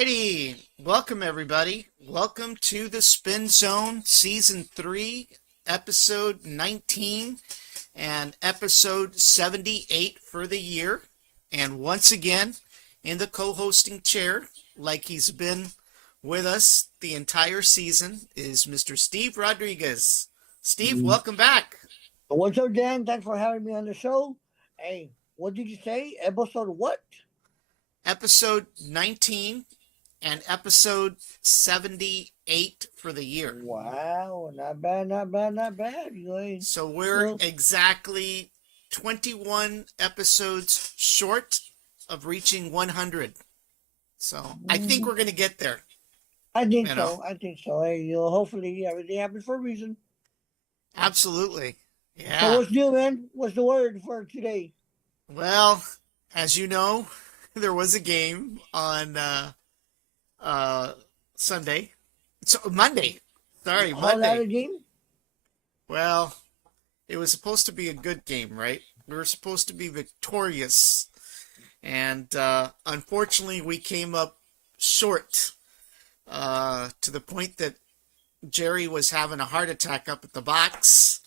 righty. Welcome, everybody. Welcome to the Spin Zone, Season 3, Episode 19, and Episode 78 for the year. And once again, in the co-hosting chair, like he's been with us the entire season, is Mr. Steve Rodriguez. Steve, welcome back. What's up, Dan? Thanks for having me on the show. Hey, what did you say? Episode what? Episode 19 and episode 78 for the year. Wow, not bad, not bad, not bad. So we're exactly 21 episodes short of reaching 100. So I think we're going to get there. I think so. I think so. Hey, hopefully everything happens for a reason. Absolutely. Yeah. So what's new, man? What's the word for today? Well, as you know, there was a game on Sunday. So Monday. Sorry, Monday. A game? Well, it was supposed to be a good game, right? We were supposed to be victorious. And unfortunately, we came up short to the point that Jerry was having a heart attack up at the box.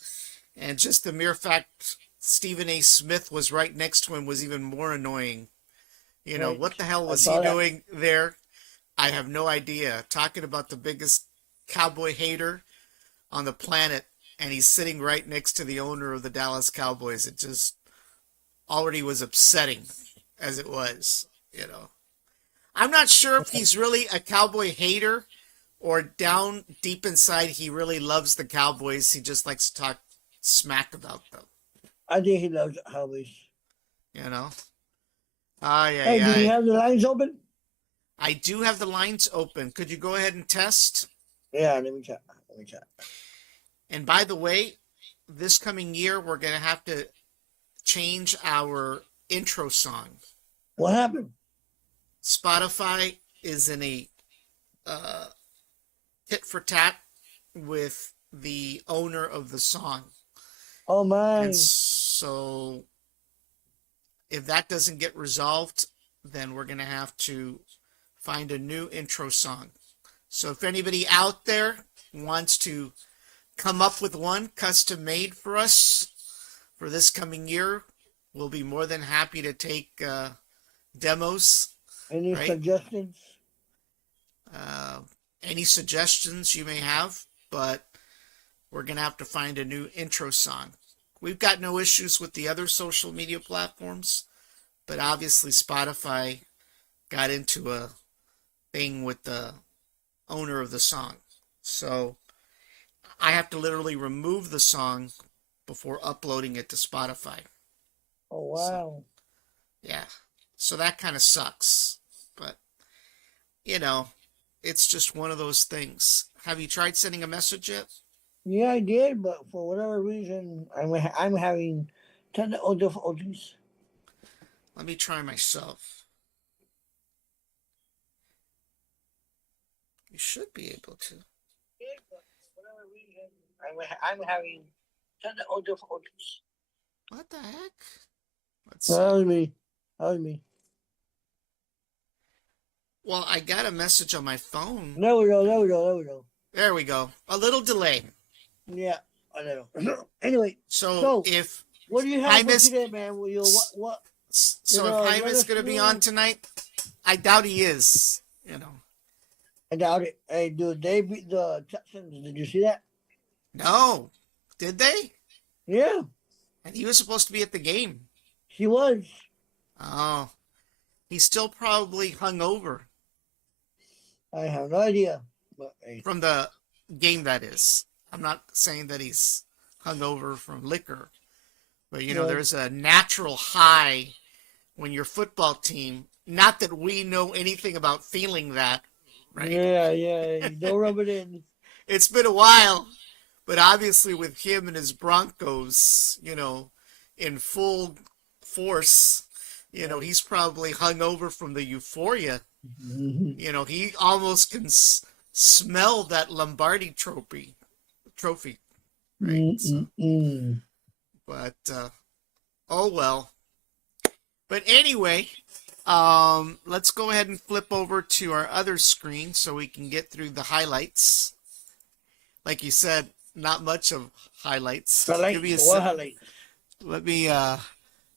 And just the mere fact Stephen A. Smith was right next to him was even more annoying. You know, what the hell was he doing there? I have no idea. Talking about the biggest cowboy hater on the planet, and he's sitting right next to the owner of the Dallas Cowboys. It just already was upsetting as it was, you know. I'm not sure if he's really a cowboy hater or down deep inside he really loves the Cowboys. He just likes to talk smack about them. I think he loves Cowboys. You know? Hey, do you have the lines open? I do have the lines open. Could you go ahead and test? Yeah, let me check. And by the way, this coming year, we're going to have to change our intro song. What happened? Spotify is in a tit for tat with the owner of the song. Oh, my. And so if that doesn't get resolved, then we're going to have to find a new intro song. So if anybody out there wants to come up with one custom made for us for this coming year, we'll be more than happy to take demos. Any suggestions? Any suggestions you may have, but we're going to have to find a new intro song. We've got no issues with the other social media platforms, but obviously Spotify got into a thing with the owner of the song. So I have to literally remove the song before uploading it to Spotify. Oh, wow. So, yeah. So that kind of sucks. But, you know, it's just one of those things. Have you tried sending a message yet? Yeah, I did, but for whatever reason, I'm having technical difficulties. Let me try myself. You should be able to. Yeah, but for whatever reason, I'm having technical difficulties. What the heck? Let's see. That was me. Well, I got a message on my phone. There we go. There we go. A little delay. Yeah, a little. Anyway, so if what do you have for today, man? What? So if Jaime's going to be on tonight, I doubt he is. You know. I doubt it. Hey, dude, they beat the Texans. Did you see that? No. Did they? Yeah. And he was supposed to be at the game. He was. Oh. He's still probably hungover. I have no idea. But, hey. From the game, that is. I'm not saying that he's hungover from liquor. But, you know, there's a natural high when your football team, not that we know anything about feeling that, right? Yeah. Don't rub it in. It's been a while. But obviously with him and his Broncos, you know, in full force, you know, he's probably hungover from the euphoria. Mm-hmm. You know, he almost can smell that Lombardi trophy. Right? So, but, oh well. But anyway, Let's go ahead and flip over to our other screen so we can get through the highlights. Like you said, not much of highlights. Give me Highlights, a what sec. highlights? Let me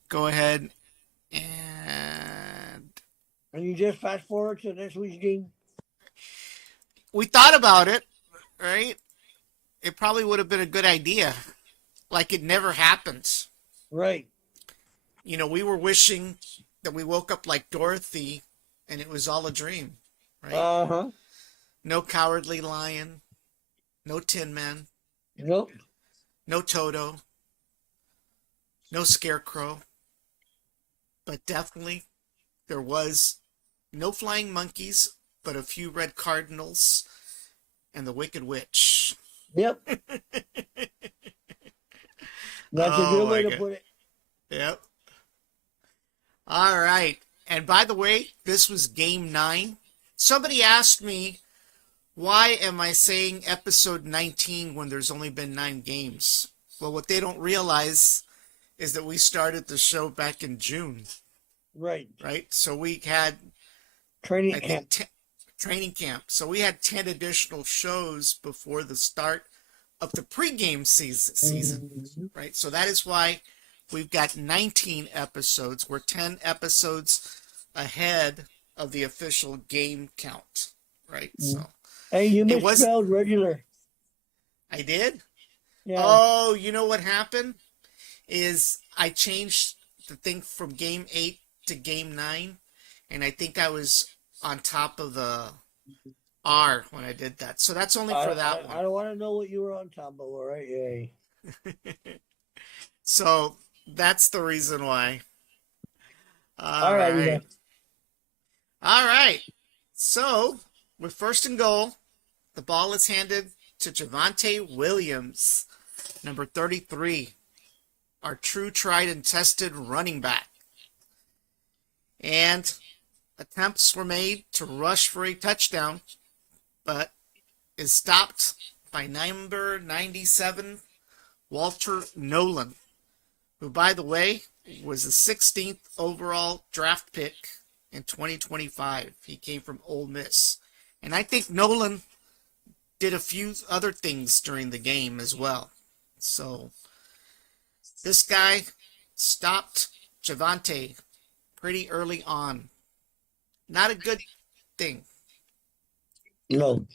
go ahead and And you just fast forward to next week's game? we thought about it, right? It probably would have been a good idea. Like it never happened. Right. You know, we were wishing that we woke up like Dorothy and it was all a dream, right? Uh-huh. No Cowardly Lion, no Tin Man, Nope. no Toto, no Scarecrow, but definitely there was no flying monkeys, but a few red cardinals and the Wicked Witch. Yep. That's a Oh good my way to God. put it. Yep. All right. And by the way, this was game 9. Somebody asked me, why am I saying episode 19 when there's only been 9 games? Well, what they don't realize is that we started the show back in June, Right. right? So we had, Training I camp. think, training camp. So we had 10 additional shows before the start of the pregame season, Mhm. right? So that is why we've got 19 episodes. We're 10 episodes ahead of the official game count, right? So Hey, you it was, misspelled regular. I did. Yeah. Oh, you know what happened? Is I changed the thing from game 8 to game 9, and I think I was on top of the R when I did that. So that's only for that I one. don't want to know what you were on top of, all right? Yeah. So that's the reason why. All All righty right. then. All right. So with first and goal, the ball is handed to Javonte Williams, number 33, our true tried and tested running back. And attempts were made to rush for a touchdown, but is stopped by number 97, Walter Nolan, who, by the way, was the 16th overall draft pick in 2025. He came from Ole Miss. And I think Nolan did a few other things during the game as well. So this guy stopped Javonte pretty early on. Not a good thing. No.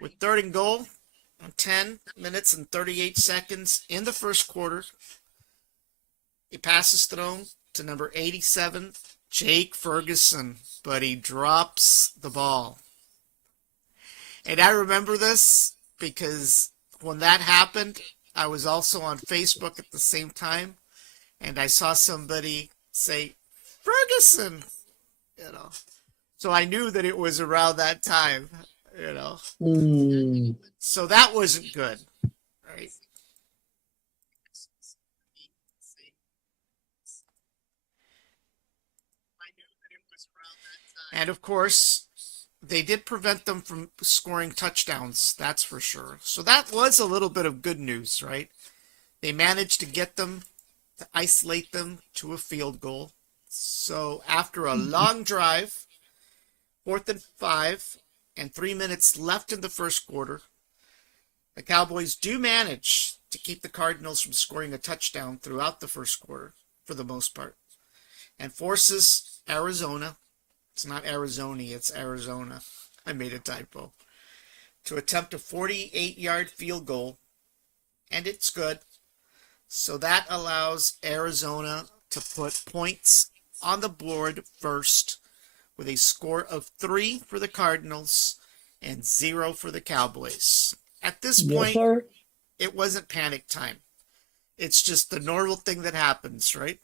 With third and goal, 10 minutes and 38 seconds in the first quarter, a pass is thrown to number 87, Jake Ferguson, but he drops the ball. And I remember this because when that happened, I was also on Facebook at the same time, and I saw somebody say, Ferguson, you know. So I knew that it was around that time, you know. Mm. So that wasn't good, right? And of course, they did prevent them from scoring touchdowns, that's for sure. So that was a little bit of good news, right? They managed to get them, to isolate them to a field goal. So after a long drive, 4th and 5, and 3 minutes left in the first quarter, the Cowboys do manage to keep the Cardinals from scoring a touchdown throughout the first quarter, for the most part, and forces Arizona, it's not Arizona, it's Arizona, I made a typo, to attempt a 48-yard field goal, and it's good. So that allows Arizona to put points on the board first, with a score of 3 for the Cardinals and 0 for the Cowboys. At this Yes, point, sir. it wasn't panic time. It's just the normal thing that happens, right?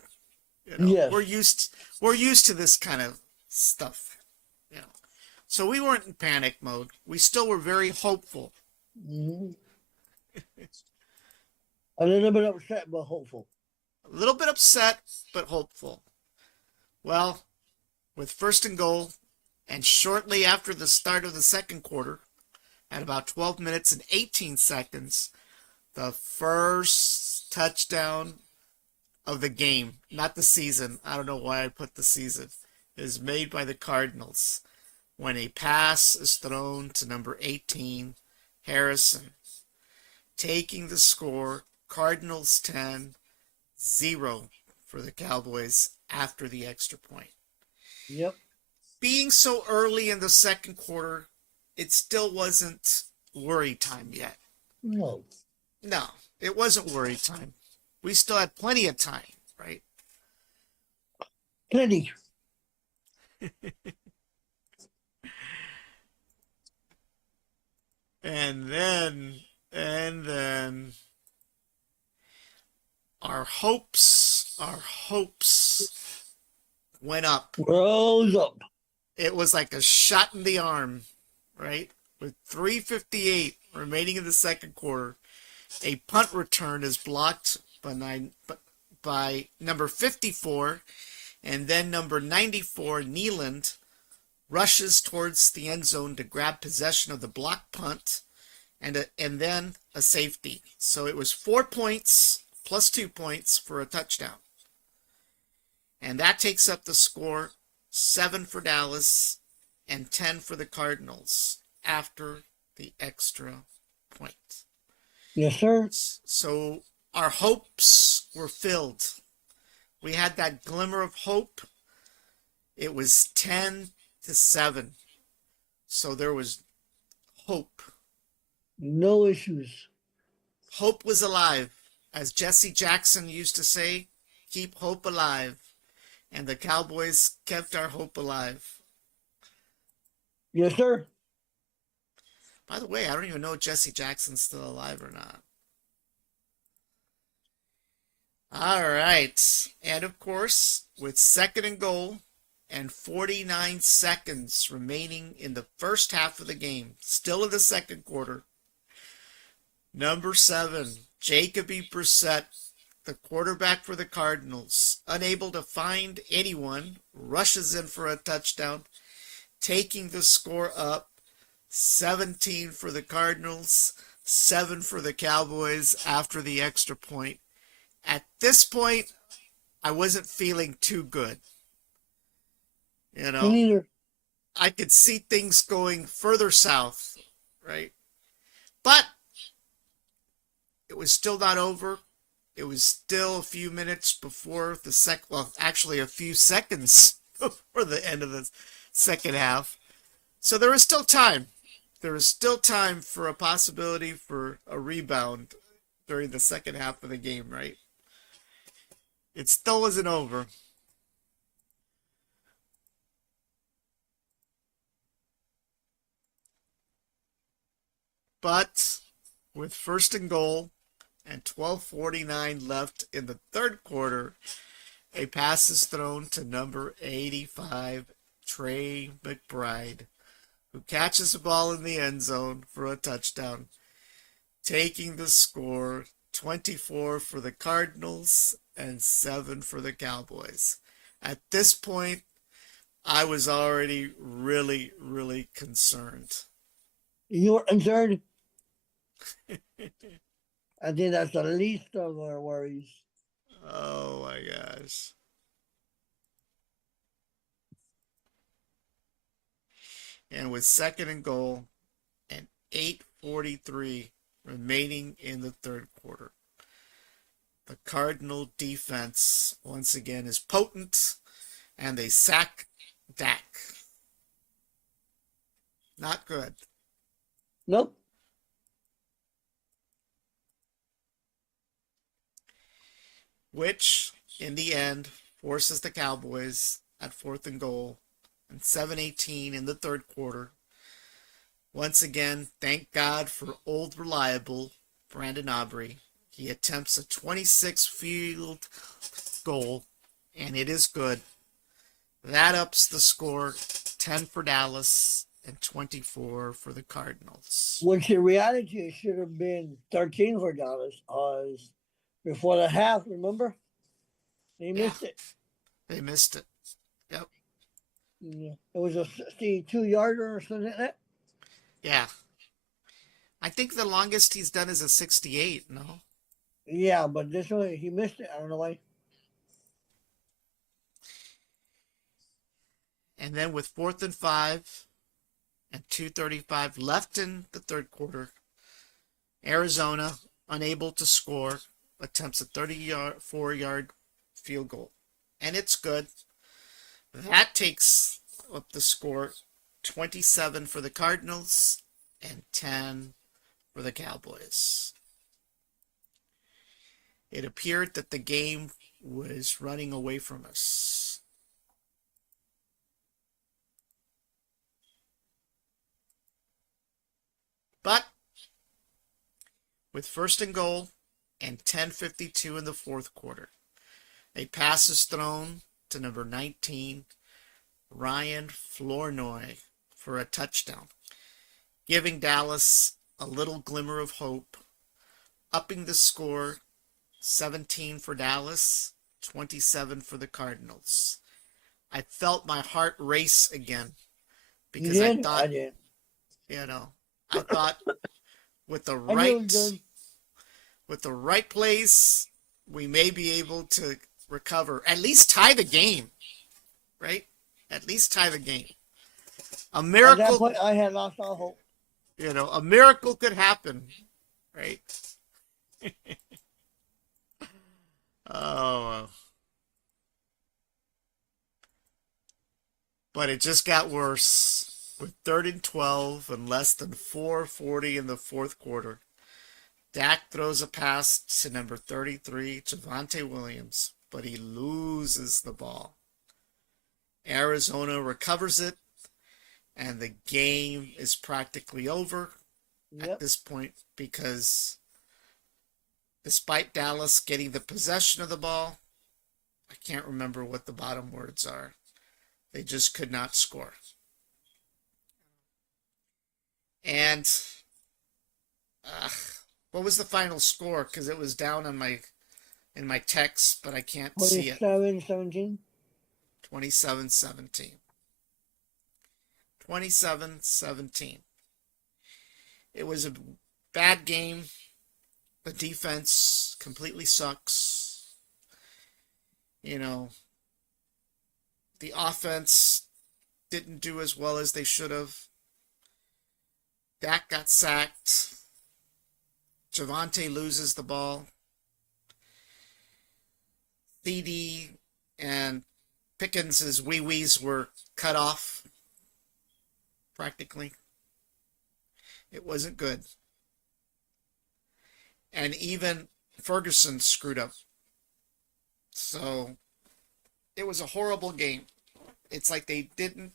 You know, Yes. we're used to this kind of stuff, you know. So we weren't in panic mode. We still were very hopeful. Mhm. A little bit upset, but hopeful. A little bit upset, but hopeful. Well, with first and goal, and shortly after the start of the second quarter, at about 12 minutes and 18 seconds, The first touchdown of the game, not the season. I don't know why I put the season. Is made by the Cardinals when a pass is thrown to number 18, Harrison, taking the score Cardinals 10, 0 for the Cowboys after the extra point. Yep. Being so early in the second quarter, it still wasn't worry time yet. No. No, it wasn't worry time. We still had plenty of time, right? Plenty. And then our hopes went up. Rose up. It was like a shot in the arm, right? With 3:58 remaining in the second quarter, a punt return is blocked by number 54, and then number 94, Nealand, rushes towards the end zone to grab possession of the blocked punt and then a safety. So it was 4 points plus 2 points for a touchdown. And that takes up the score 7 for Dallas and 10 for the Cardinals after the extra point. Yes, sir. So our hopes were filled. We had that glimmer of hope. It was 10-7. So there was hope. No issues. Hope was alive. As Jesse Jackson used to say, keep hope alive. And the Cowboys kept our hope alive. Yes, sir. By the way, I don't even know if Jesse Jackson's still alive or not. All right. And of course, with second and goal and 49 seconds remaining in the first half of the game, still in the second quarter, number 7, Jacoby Brissett, the quarterback for the Cardinals, unable to find anyone, rushes in for a touchdown, taking the score up 17 for the Cardinals, 7 for the Cowboys after the extra point. At this point, I wasn't feeling too good. You know, Me neither. I could see things going further south, right? But it was still not over. It was still a few minutes before actually a few seconds before the end of the second half. So there was still time. There was still time for a possibility for a rebound during the second half of the game, right? It still wasn't over. But with first and goal and 12:49 left in the third quarter, a pass is thrown to number 85, Trey McBride, who catches the ball in the end zone for a touchdown, taking the score 24 for the Cardinals and 7 for the Cowboys. At this point, I was already really, really concerned. You were concerned? I think that's the least of our worries. Oh my gosh. And with second and goal and 8:43 remaining in the third quarter, the Cardinal defense once again is potent and they sack Dak. Not good. Nope. Which, in the end, forces the Cowboys at fourth and goal and 7:18 in the third quarter. Once again, thank God for old reliable Brandon Aubrey. He attempts a 26-field goal, and it is good. That ups the score 10 for Dallas and 24 for the Cardinals. Which in reality it should have been 13 for Dallas. Before the half, remember? They missed it. They missed it. Yep. Yeah. It was a 62-yarder or something like that. Yeah. I think the longest he's done is a 68, no? Yeah, but this one he missed it. I don't know why. And then with 4th and 5 and 2:35 left in the third quarter, Arizona, unable to score, attempts a 34-yard field goal. And it's good. That takes up the score 27 for the Cardinals and 10 for the Cowboys. It appeared that the game was running away from us. But with 1st and goal and 10:52 in the fourth quarter, a pass is thrown to number 19, Ryan Flournoy, for a touchdown, giving Dallas a little glimmer of hope, upping the score 17 for Dallas, 27 for the Cardinals. I felt my heart race again You because I did? I thought, did. I thought with the I knew it was right good. with the right plays, we may be able to recover, at least tie the game, right? At least tie the game. A At that miracle, point, I had lost all hope. a miracle could happen, right? Oh, but it just got worse. With 3rd and 12 and less than 4:40 in the fourth quarter, Dak throws a pass to number 33, Javonte Williams, but he loses the ball. Arizona recovers it, and the game is practically over at Yep. this point because despite Dallas getting the possession of the ball, I can't remember what the bottom words are. They just could not score. And what was the final score? Because it was down on in my text, but I can't see it. 27-17. 27-17. 27-17. It was a bad game. The defense completely sucks. The offense didn't do as well as they should have. Dak got sacked. Javonte loses the ball. CD and Pickens' wee-wees were cut off, practically. It wasn't good. And even Ferguson screwed up. So it was a horrible game. It's like they didn't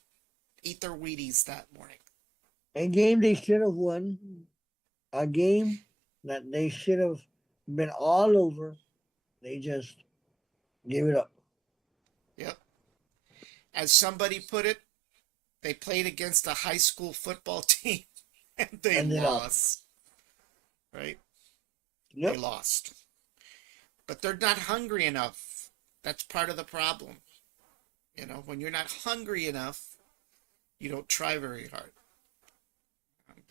eat their Wheaties that morning. A game they should have won. A game that they should have been all over. They just gave it up. Yep. As somebody put it, they played against a high school football team and they And they lost. lost. Right? Yep. They lost. But they're not hungry enough. That's part of the problem. When you're not hungry enough, you don't try very hard. And,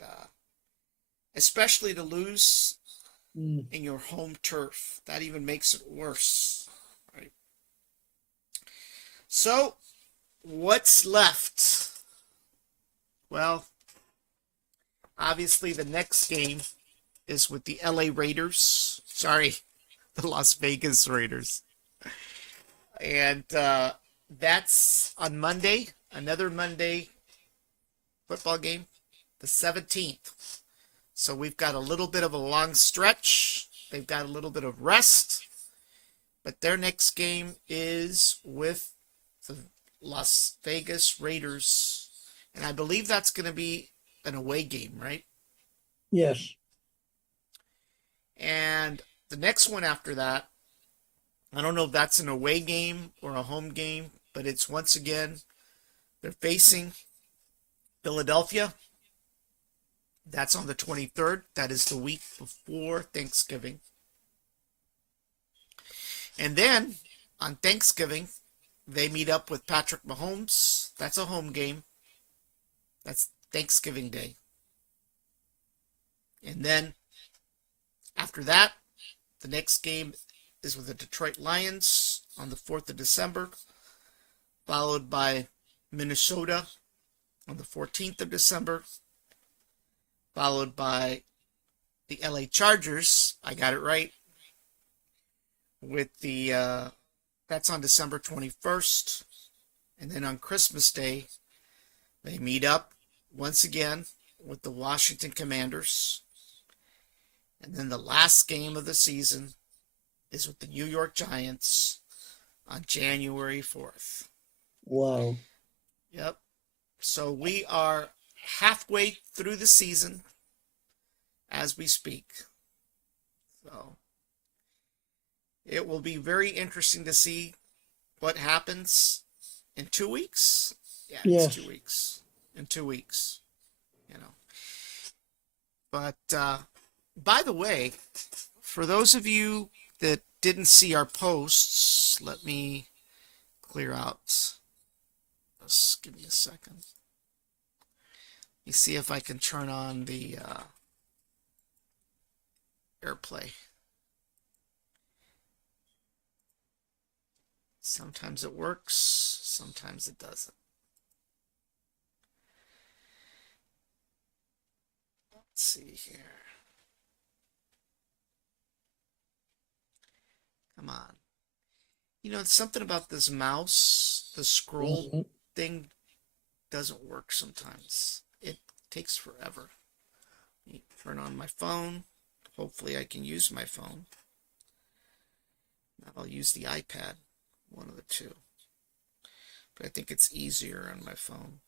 especially to lose in your home turf. That even makes it worse. Right? So, what's left? Well, obviously the next game is with the LA Raiders. Sorry, the Las Vegas Raiders. And that's on Monday, another Monday football game, the 17th. So we've got a little bit of a long stretch. They've got a little bit of rest. But their next game is with the Las Vegas Raiders. And I believe that's going to be an away game, right? Yes. And the next one after that, I don't know if that's an away game or a home game, but it's once again, they're facing Philadelphia. That's on the 23rd. That is the week before Thanksgiving. And then on Thanksgiving, they meet up with Patrick Mahomes. That's a home game. That's Thanksgiving Day. And then after that, the next game is with the Detroit Lions on the 4th of December, followed by Minnesota on the 14th of December, followed by the LA Chargers. I got it right. With that's on December 21st. And then on Christmas Day, they meet up once again with the Washington Commanders. And then the last game of the season is with the New York Giants on January 4th. Wow. Yep. So we are halfway through the season as we speak. So it will be very interesting to see what happens in 2 weeks. Yeah, Yes. it's 2 weeks. In 2 weeks, you know. But by the way, for those of you that didn't see our posts, let me clear out. Just give me a second. Let me see if I can turn on the AirPlay. Sometimes it works, sometimes it doesn't. Let's see here. Come on. You know, it's something about this mouse, the scroll Mhm. thing doesn't work sometimes. It takes forever. Let me turn on my phone. Hopefully I can use my phone. I'll use the iPad, one of the two. But I think it's easier on my phone.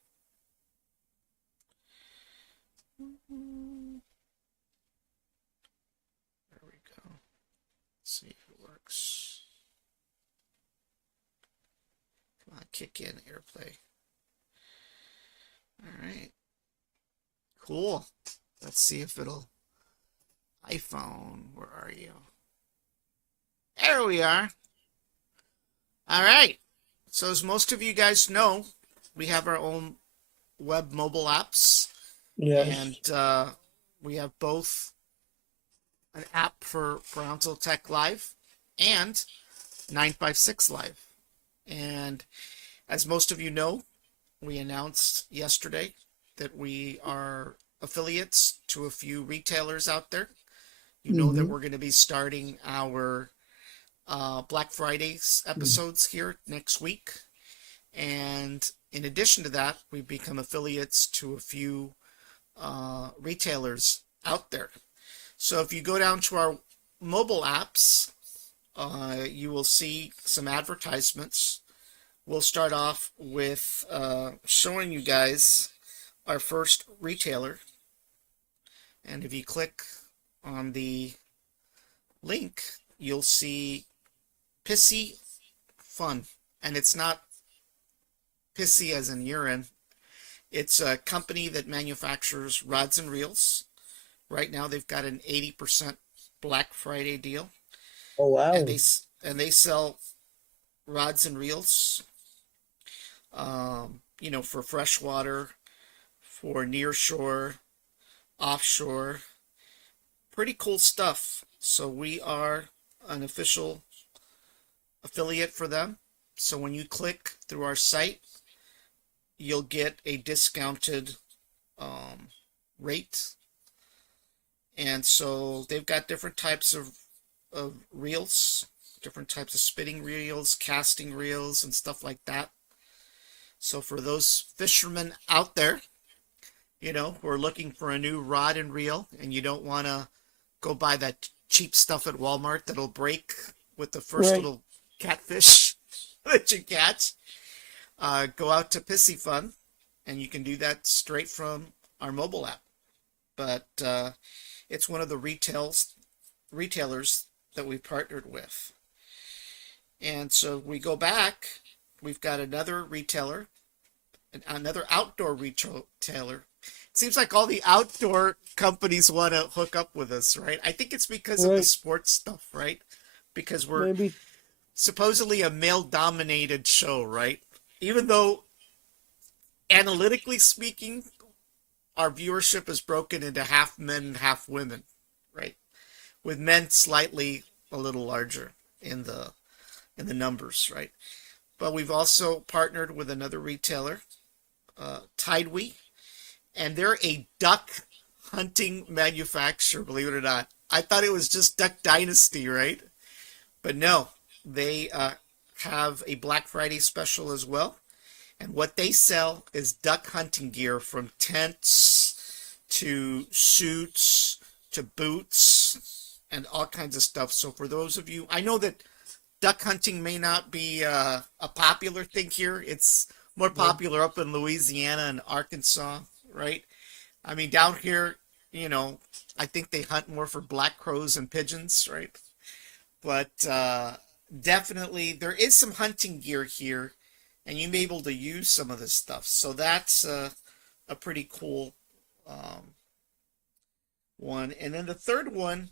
There we go. Let's see if it works. Come on, kick in AirPlay. All right. Cool. Let's see if it'll... iPhone, where are you? There we are. All right. So as most of you guys know, we have our own web mobile apps. Yes. And we have both an app for Brownsville Tech Live and 956 Live. And as most of you know, we announced yesterday that we are affiliates to a few retailers out there. You know that Mhm. we're going to be starting our Black Fridays episodes here next week. And in addition to that, we've become affiliates to a few retailers out there. So if you go down to our mobile apps, you will see some advertisements. We'll start off with showing you guys our first retailer. And if you click on the link, you'll see Pissy Fun. And it's not pissy as in urine. It's a company that manufactures rods and reels. Right now they've got an 80% Black Friday deal. Oh wow. And they sell rods and reels, you know, for freshwater, for nearshore, offshore. Pretty cool stuff. So we are an official affiliate for them. So when you click through our site, you'll get a discounted rate. And so they've got different types of reels, different types of spinning reels, casting reels, and stuff like that. So for those fishermen out there, you know, who are looking for a new rod and reel, and you don't want to go buy that cheap stuff at Walmart that'll break with the first Right. little catfish that you catch, go out to Pissy Fun, and you can do that straight from our mobile app. But it's one of the retailers that we've partnered with. And so we go back, we've got another retailer, another outdoor retailer. It seems like all the outdoor companies want to hook up with us, right? I think it's because of the Right. sports stuff, right? Because we're Maybe. supposedly a male-dominated show, right? Even though, analytically speaking, our viewership is broken into half men, half women, right? With men slightly a little larger in the numbers, right? But we've also partnered with another retailer, Tidewee, and they're a duck hunting manufacturer, believe it or not. I thought it was just Duck Dynasty, right? But no, they have a Black Friday special as well. And what they sell is duck hunting gear, from tents to suits to boots and all kinds of stuff. So for those of you, I know that duck hunting may not be a popular thing here. It's more popular up in Louisiana and Arkansas, right? I mean, down here, I think they hunt more for black crows and pigeons, right? But definitely there is some hunting gear here, and you may be able to use some of this stuff. So that's a pretty cool one. And then the third one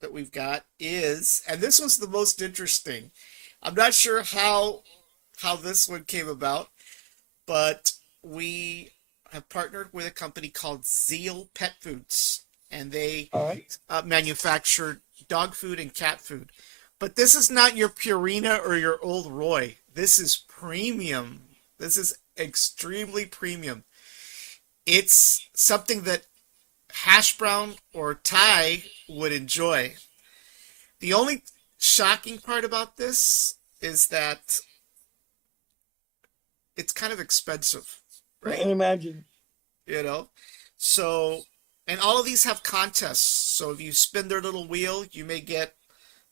that we've got is, and this was the most interesting. I'm not sure how this one came about, but we have partnered with a company called Zeal Pet Foods, and they All right. manufacture dog food and cat food. But this is not your Purina or your Old Roy. This is premium. This is extremely premium. It's something that Hash Brown or Ty would enjoy. The only shocking part about this is that it's kind of expensive, I right? can imagine. You know? So, and all of these have contests. So if you spin their little wheel, you may get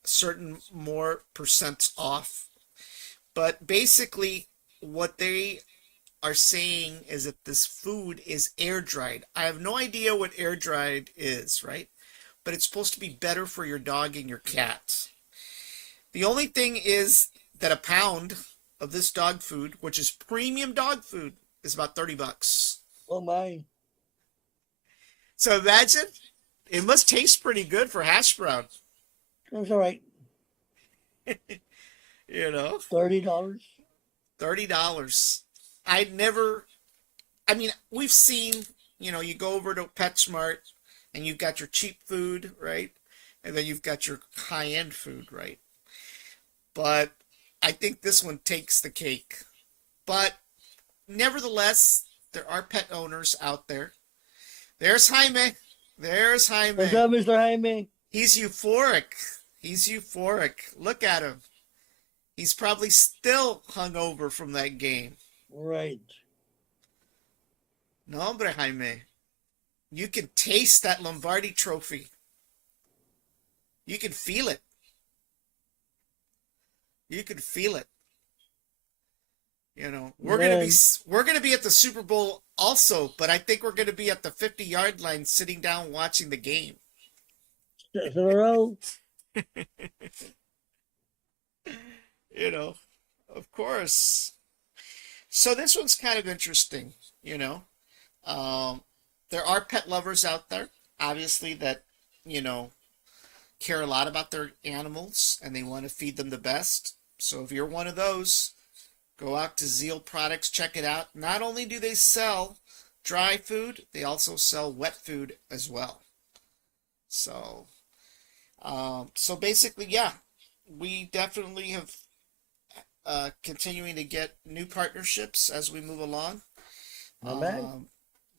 a certain more percent off. But basically, what they are saying is that this food is air dried. I have no idea what air dried is, right? But it's supposed to be better for your dog and your cat. The only thing is that a pound of this dog food, which is premium dog food, is about $30. Oh my. So imagine, it must taste pretty good for hash brown, That's all right. you know? $30. $30. I'd never, I mean, we've seen, you go over to PetSmart and you've got your cheap food, right? And then you've got your high-end food, right? But I think this one takes the cake. But nevertheless, there are pet owners out there. There's Jaime. There's Jaime. What's up, Mr. Jaime? He's euphoric. He's euphoric. Look at him. He's probably still hungover from that game. Right. No, hombre, Jaime. You can taste that Lombardi trophy. You can feel it. You can feel it. We're gonna be at the Super Bowl also, but I think we're gonna be at the 50-yard line, sitting down watching the game. Six in a row. Of course. So this one's kind of interesting. There are pet lovers out there, obviously, that care a lot about their animals and they want to feed them the best. So if you're one of those, go out to Zeal Products, check it out. Not only do they sell dry food, they also sell wet food as well. So, so basically, yeah, we definitely have continuing to get new partnerships as we move along. Not bad.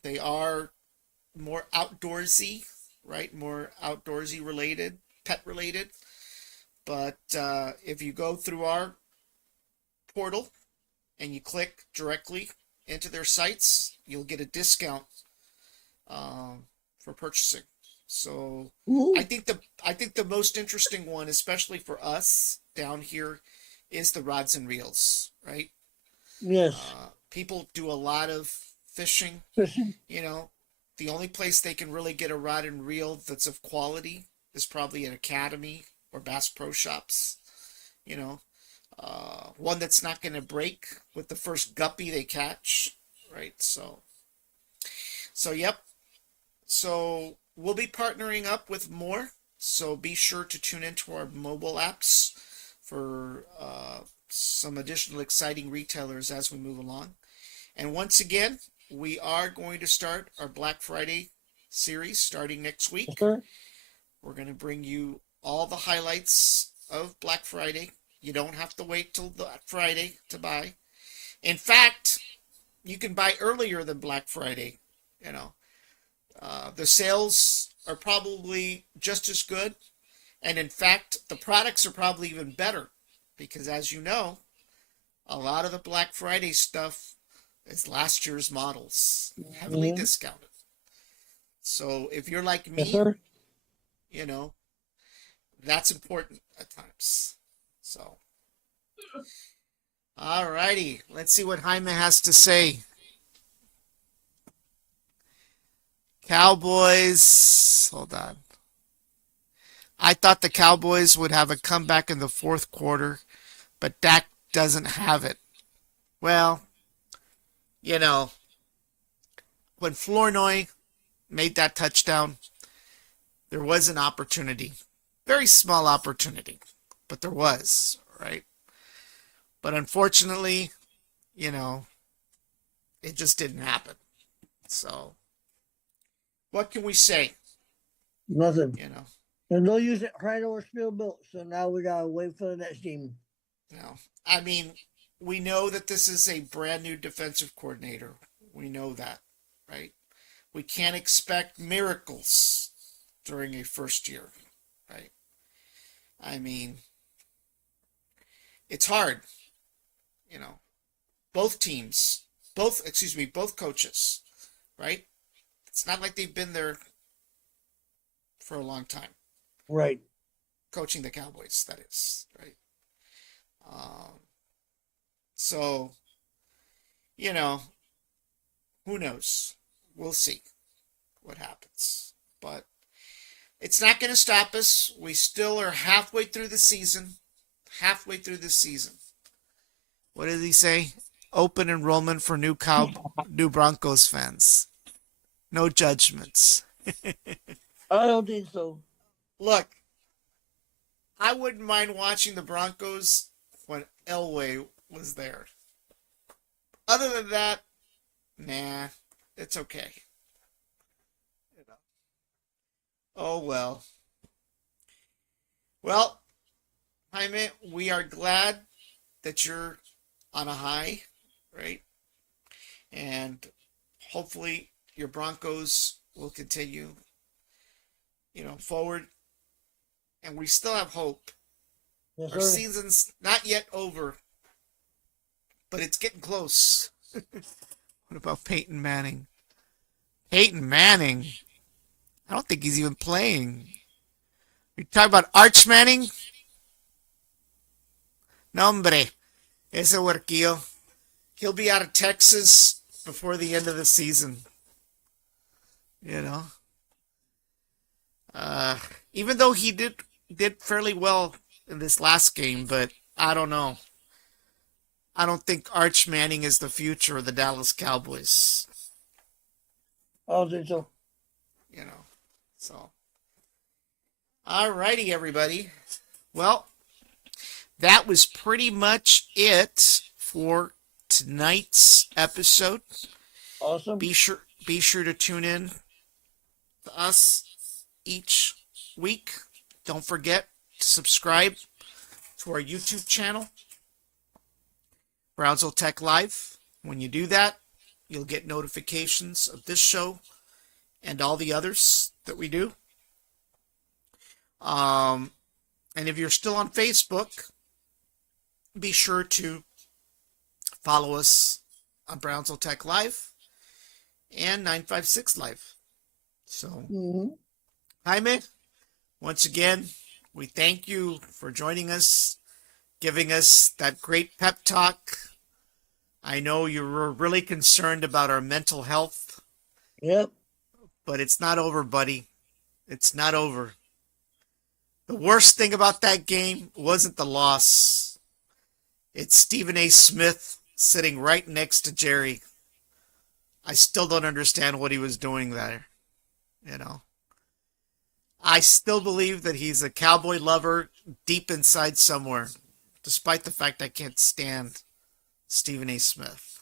They are more outdoorsy, right? More outdoorsy related, pet related. But if you go through our portal and you click directly into their sites, you'll get a discount for purchasing. So Ooh. I think the most interesting one, especially for us down here, is the rods and reels, right? Yes. People do a lot of fishing. Fishing. The only place they can really get a rod and reel that's of quality is probably at Academy or Bass Pro Shops. One that's not going to break with the first guppy they catch, right? So yep. So we'll be partnering up with more. So be sure to tune into our mobile apps for some additional exciting retailers as we move along. And once again, we are going to start our Black Friday series starting next Yes, week. sir. We're going to bring you all the highlights of Black Friday. You don't have to wait till Black Friday to buy. In fact, you can buy earlier than Black Friday. You know, the sales are probably just as good. And in fact, the products are probably even better because, as you know, a lot of the Black Friday stuff is last year's models, heavily Mhm. discounted. So if you're like Yes, me, sir. you know, that's important at times. So, alrighty, let's see what Jaime has to say. Cowboys, hold on. I thought the Cowboys would have a comeback in the fourth quarter, but Dak doesn't have it. Well, you know, when Flournoy made that touchdown, there was an opportunity. Very small opportunity, but there was, right? But unfortunately, you know, it just didn't happen. So, what can we say? Nothing. You know, There's no use at crying over spilled milk. So now we gotta wait for the next game. you know. I mean, we know that this is a brand new defensive coordinator. We know that, right? We can't expect miracles during a first year, right? I mean, it's hard, you know. Both teams, both coaches, right? It's not like they've been there for a long time, Right. coaching the Cowboys, that is, right? Um, so, you know, who knows? We'll see what happens. But it's not going to stop us. We still are halfway through the season. Halfway through the season. What did he say? Open enrollment for new Broncos fans. No judgments. I don't think so. Look, I wouldn't mind watching the Broncos when Elway was there. Other than that, nah, it's okay. You know. Oh well. Well, Jaime, we are glad that you're on a high, right? And hopefully your Broncos will continue, forward. And we still have hope. Yes, Our sir. season's not yet over, but it's getting close. What about Peyton Manning? Peyton Manning? I don't think he's even playing. You talking about Arch Manning? No, hombre. Ese huerquillo. He'll be out of Texas before the end of the season. You know? Uh, Even though he did fairly well in this last game, but I don't know. I don't think Arch Manning is the future of the Dallas Cowboys. I don't think so. You know? So. Alrighty, everybody. Well, that was pretty much it for tonight's episode. Awesome. Be sure to tune in to us each week. Don't forget to subscribe to our YouTube channel, Brownsville Tech Live. When you do that, you'll get notifications of this show and all the others that we do. And if you're still on Facebook, be sure to follow us on Brownsville Tech Live and 956 Live. So, Jaime, once again, we thank you for joining us, giving us that great pep talk. I know you were really concerned about our mental health. Yep. But it's not over, buddy. It's not over. The worst thing about that game wasn't the loss. It's Stephen A. Smith sitting right next to Jerry. I still don't understand what he was doing there. I still believe that he's a cowboy lover deep inside somewhere, despite the fact I can't stand Stephen A. Smith.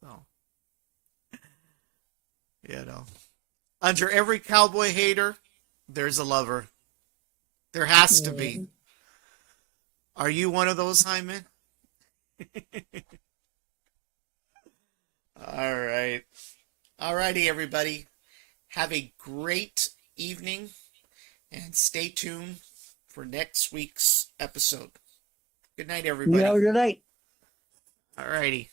So, You know, under every cowboy hater, there's a lover. There has to be. Are you one of those, Hyman? All right. All righty, everybody. Have a great evening and stay tuned for next week's episode. Good night, everybody. You have a good night. All righty.